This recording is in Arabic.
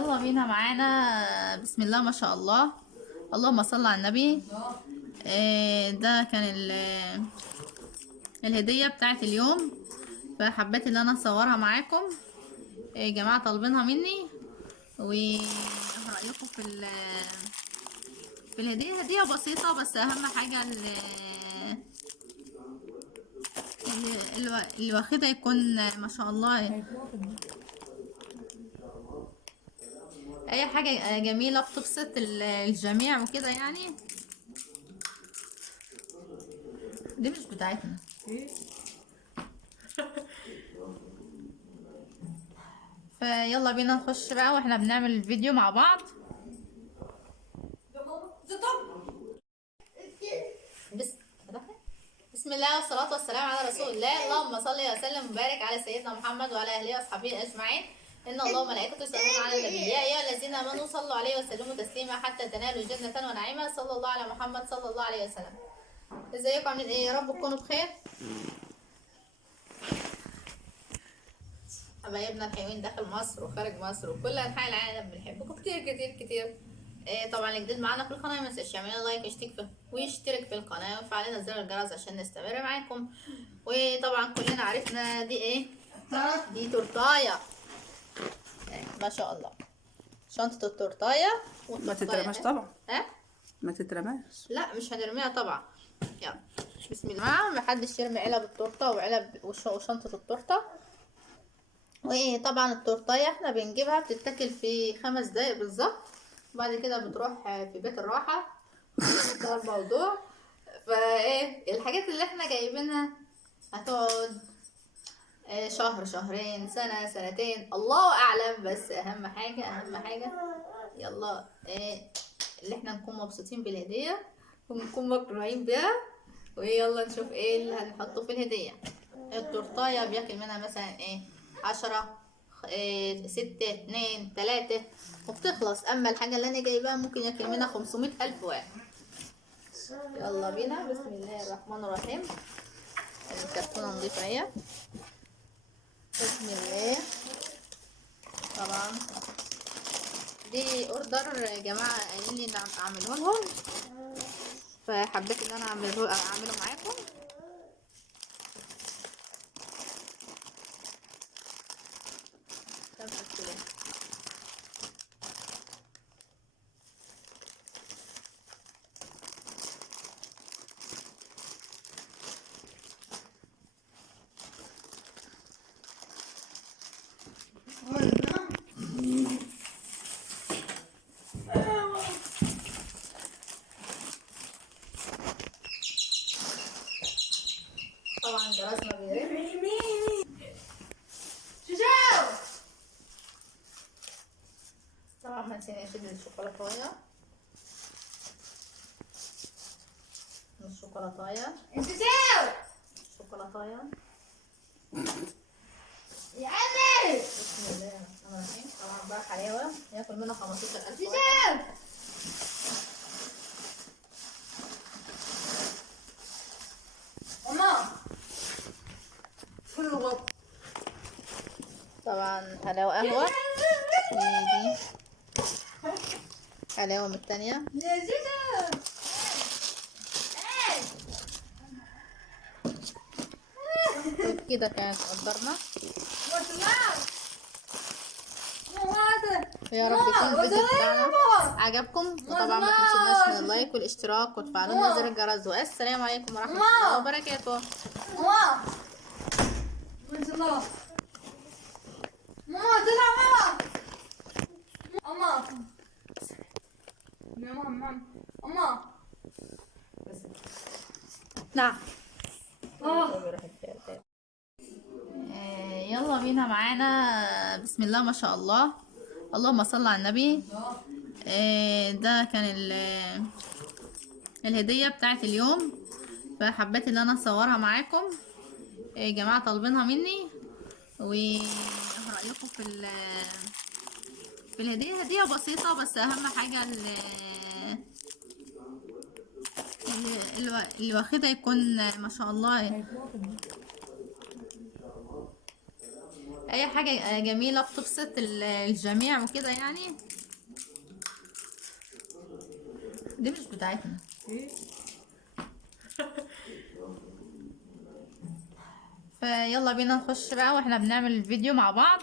يلا بينا معانا. بسم الله ما شاء الله. اللهم صل على النبي. ده كان الهدية بتاعت اليوم، فحبيت ان انا اصورها معاكم. جماعة طالبينها مني، وهرأيكم في الهدية. هدية بسيطة، بس اهم حاجة اللي واخدها يكون ما شاء الله اي حاجة جميلة بتبسط الجميع وكده يعني. دي مش بتاعتنا. فيلا بينا نخش بقى واحنا بنعمل الفيديو مع بعض. بس بسم الله والصلاة والسلام على رسول الله. اللهم صل وسلم وبارك على سيدنا محمد وعلى اهله واصحابه اجمعين. ان الله وملائكته يصلون على النبي يا ايها الذين امنوا صلوا عليه وسلموا تسليما حتى تنالوا جنة ونعيما. صلى الله على محمد صلى الله عليه وسلم. ازيكم عاملين ايه؟ يا رب تكونوا بخير. حبايبنا الحلوين داخل مصر وخارج مصر وكل انحاء العالم، بنحبكم كتير كتير كتير. طبعا الجديد معانا في القناه ما تنساش تعملي لايك واشترك في القناه وفعلنا زر الجرس عشان نستمر معاكم. وطبعا كلنا عرفنا دي ايه؟ دي تورتايه. ما شاء الله، شنطه التورتايه. ما تترماش طبعا. ما تترماش. لا مش هنرميها طبعا. يلا بسم الله. محدش يرمي علب التورته وعلب وشنطه التورته. وطبعا التورتايه احنا بنجيبها بتتاكل في 5 دقايق بالظبط، وبعد كده بتروح في بيت الراحه. ده الموضوع. فايه الحاجات اللي احنا جايبينها هتقعد شهر، شهرين، سنه، سنتين، الله اعلم. بس اهم حاجه يلا اللي احنا نكون مبسوطين بالهديه ونكون مقتنعين بيها. ويلا نشوف ايه اللي هنحطه في الهديه. التورتايه بياكل منها مثلا 10، 6، 2، 3 وبتخلص. اما الحاجه اللي انا جايباها ممكن ياكل منها 500,000 واحد. يلا بينا. بسم الله الرحمن الرحيم. الكرتونه نضيفه اهي. بسم الله. طبعا دي اوردر يا جماعه قايلين لي اعمله لهم، فحبيت ان انا اعمله معاكم. طبعا جرسنا بيرن. طبعا ما نسيناش الشوكولاتايه. الشوكولاتايه يا عمي. بسم الله الرحمن الرحيم. طبعا بقى حلاوه ياكل منها 15,000 واحد. طبعا حلاوه قهوه. ودي حلاوه من التانية. كده كانت قدرنا. يا رب يكون الفيديو بتاعنا عجبكم، وطبعا ما تنسوناش من اللايك والاشتراك وتفعلوا زر الجرس. والسلام عليكم ورحمه الله وبركاته. نعم. يلا بينا معانا. بسم الله ما شاء الله. اللهم صل على النبي. ده كان الهدية بتاعت اليوم، فحبيت ان انا اصورها معاكم. جماعة طالبينها مني، وهرأيكم في الهدية. هدية بسيطة، بس اهم حاجة اللي واخدها يكون ما شاء الله اي حاجة جميلة بتبسط الجميع وكده يعني. دي مش بتاعتنا. فيلا بينا نخش بقى واحنا بنعمل الفيديو مع بعض.